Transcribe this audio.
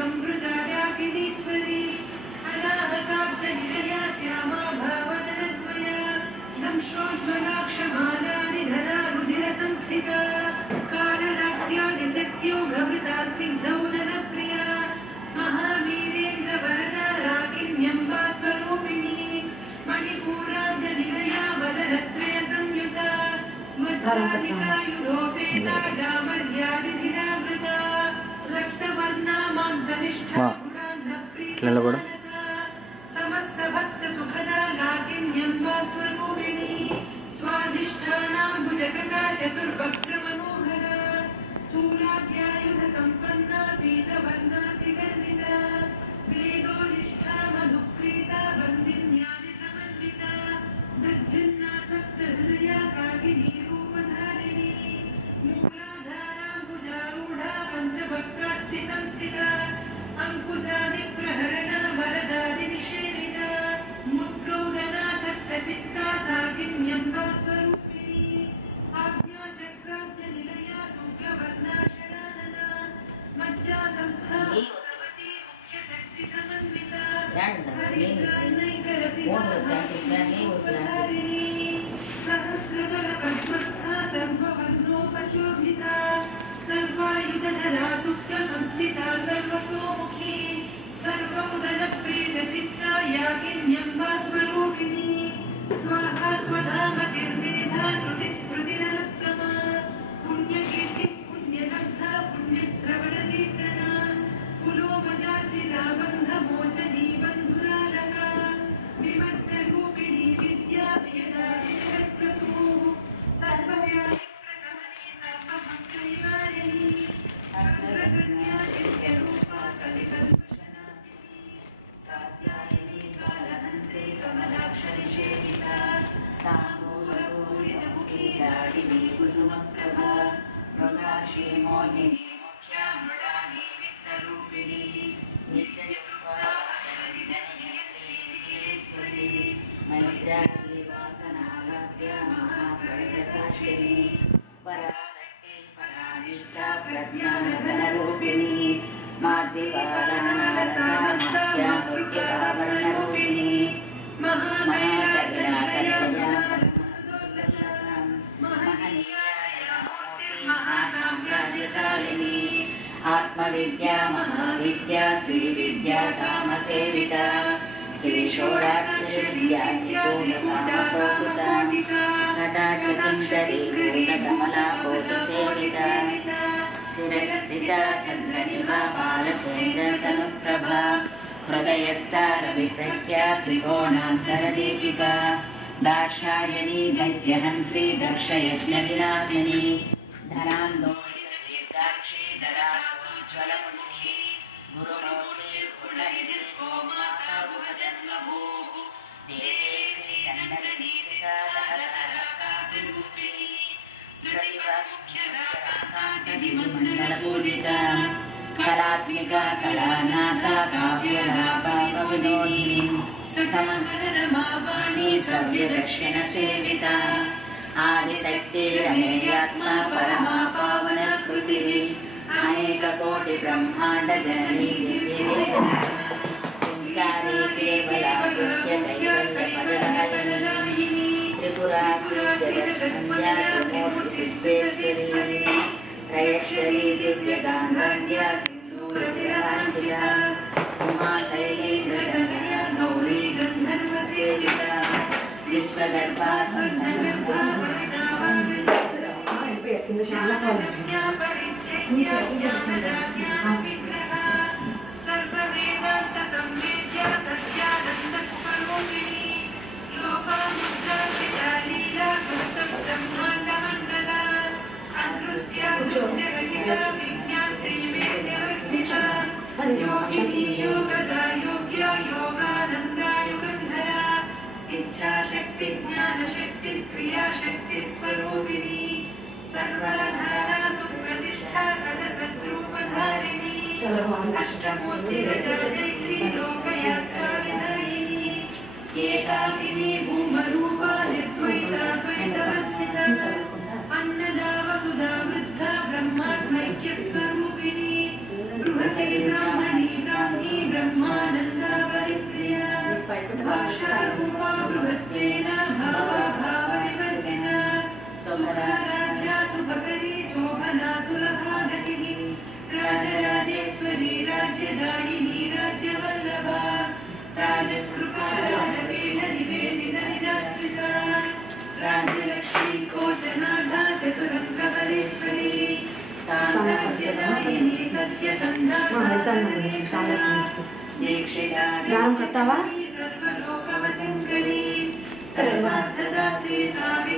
संवृता व्यापिनीश्वरी अनाहताब्जनिलया श्यामा भावदनद्वया दंश्रोज्ज्वलाक्षमाला निधना रुधिरसंस्थिता कालरात्र्यादिशक्त्योगवृता स्निग्धौदनप्रिया महावीरेन्द्रवरदा राकिन्यम्बा स्वरूपिणी मणिपूराब्जनिलया वदनत्रय संयुता मज्जादिकायुधोपेता डामर्यादिभिरावृता रक्तवर्णा मांसनिष्ठा गुणान्नप्रीता समस्त भक्त सुखदा लाकिन्यम्बा स्वरूपिणी स्वाधिष्ठानाम्बुजगदा चतुर्वक्त्रमनोहरा शूलाद्यायुध सम्पन्ना पीतवर्णातिगर्विता वेदोनिष्ठा मधुप्रीता वन्दिन्यादि समन्विता दर्जन्नासक्तहृदया काकिनी रूपधारिणी मूलाधाराम्बुजारूढा पञ्चवक्त्रास्ति संस्थिता अंकुशादिप्रहरणा वरदादिनिषेविता मुद्गौदनासक्तचित्ता साकिन्यम्बा स्वरूपिणी आज्ञाचक्राब्जनिलया शुक्लवर्णा षडानना मज्जा संस्थापसवती मुख्यशक्तिसमन्विता हरिद्रान्नैकरसिका रूपधारिणी सहस्रदलपद्मस्था सर्ववर्णोपशोभिता सर्वायुधधरा सुप्तसंस्थिता सर्वतोमुखी सर्वमुदनप्रीतचित्ता याकिन्यम्बा स्वरूपिणी स्वाहा स्वधामतिर्मेधा श्रुतिस्मृतिरनुत्तमा पुण्यकीर्तिः पुण्यलब्धा पुण्यश्रवणकीर्तना पुलोमजार्चिता बन्धमोचनी बन्धुरालका विमर्शरूपिणी विद्या भेदा विजयप्रसूः सर्वव्याधि अग्रगण्यादित्यरूपा कलिकल्पशनासिनी कात्यायनी कालहन्त्री कमलाक्षनिषेविता ताम्बूलपूरितमुखी दाडिनी कुसुमप्रभा मृगाक्षी मोहिनी मुख्या मृडानी विघ्नरूपिणी नित्ययुक्ता जननिधनेश्वरी मैत्राली वासनालाभ्या महाप्रलयसाक्षिणी पराशक्ति परानिष्ठा प्रज्ञानघनरूपिणी मातृपादानलसामत्यामृत्युकावरणरूपिणी महासाम्राज्यशालिनी आत्मविद्या महाविद्या श्रीविद्या कामसेविता श्रीषोडाक्षरीकमलाकोटिसेविता शिरस्सिता चन्द्रनिभा बालसेन्द्रतनुप्रभा हृदयस्था रविप्रख्या त्रिकोणान्तरदीपिका दाक्षायणी दैत्यहन्त्री दक्षयज्ञविनाशिनी धनान्दोलितदीर्घाक्षी दरासोज्ज्वलमुखी गुरुरूपिर्गुणनिधिर्गो माता गुहजन्मभूः देवेशी नन्दनीतिसा लहरकाशिरूपिणी प्रतिभामुख्यराकान्तादिमण्डलपूजिता कलात्मिका कलानाथा काव्यलापाविनोदिनी सममनरमावाणी सव्यदक्षिणसेविता आदिशक्तिरमेयात्मा परमा पावनकृतिः अनेककोटि ब्रह्माण्ड जननी दिव्यकारी केवला दैवल्यपदलहरिणी त्रिपुरासुरजगन्यात्रिमूर्तिसिद्धेश्वरी त्रयक्षरी दिव्यगान्धाढ्या सिन्दूरतिराञ्चिता उमाशैलेन्द्रधनया गौरी गन्धर्वसेविता विश्वगर्भा सन्नगर्भा सर्ववेदान्तसंवेद्या सत्यानन्दस्वरूपिणी लोकामुद्रार्चिता लीला कृतब्रह्माण्डमण्डला अदृश्यादृश्यरहिता विज्ञात्रीवेद्यवर्जिता योगिनी योगदा योग्या योगानन्दा युगन्धरा इच्छाशक्ति ज्ञानशक्ति क्रियाशक्तिस्वरूपिणी सर्वाधारा सुप्रतिष्ठा सदसद्रूपधारिणी अष्टमूर्तिरजयत्री लोकयात्राविधायिनी एकाकिनी भूमरूपा निर्द्वैता द्वैतवर्जिता अन्नदा वसुधा वृद्धा ब्रह्मात्मैक्यस्वरूपिणी बृहती ब्राह्मणी भाषारूपा बृहत्सेना भावा भावविवर्जिना सुखाराध्या सुभकरी शोभना सुलभा गतिः राजराजेश्वरी राज्यदायिनी राज्यवल्लभा राजकृपा राजपीठनिवेशित निजाश्रिता राज्यलक्ष्मी कोशनाथा चतुरङ्गबलेश्वरी साम्राज्यदायिनी सत्यसन्धा दीक्षिता सर्वलोकवशङ्करी सर्वार्थदात्री सावित्री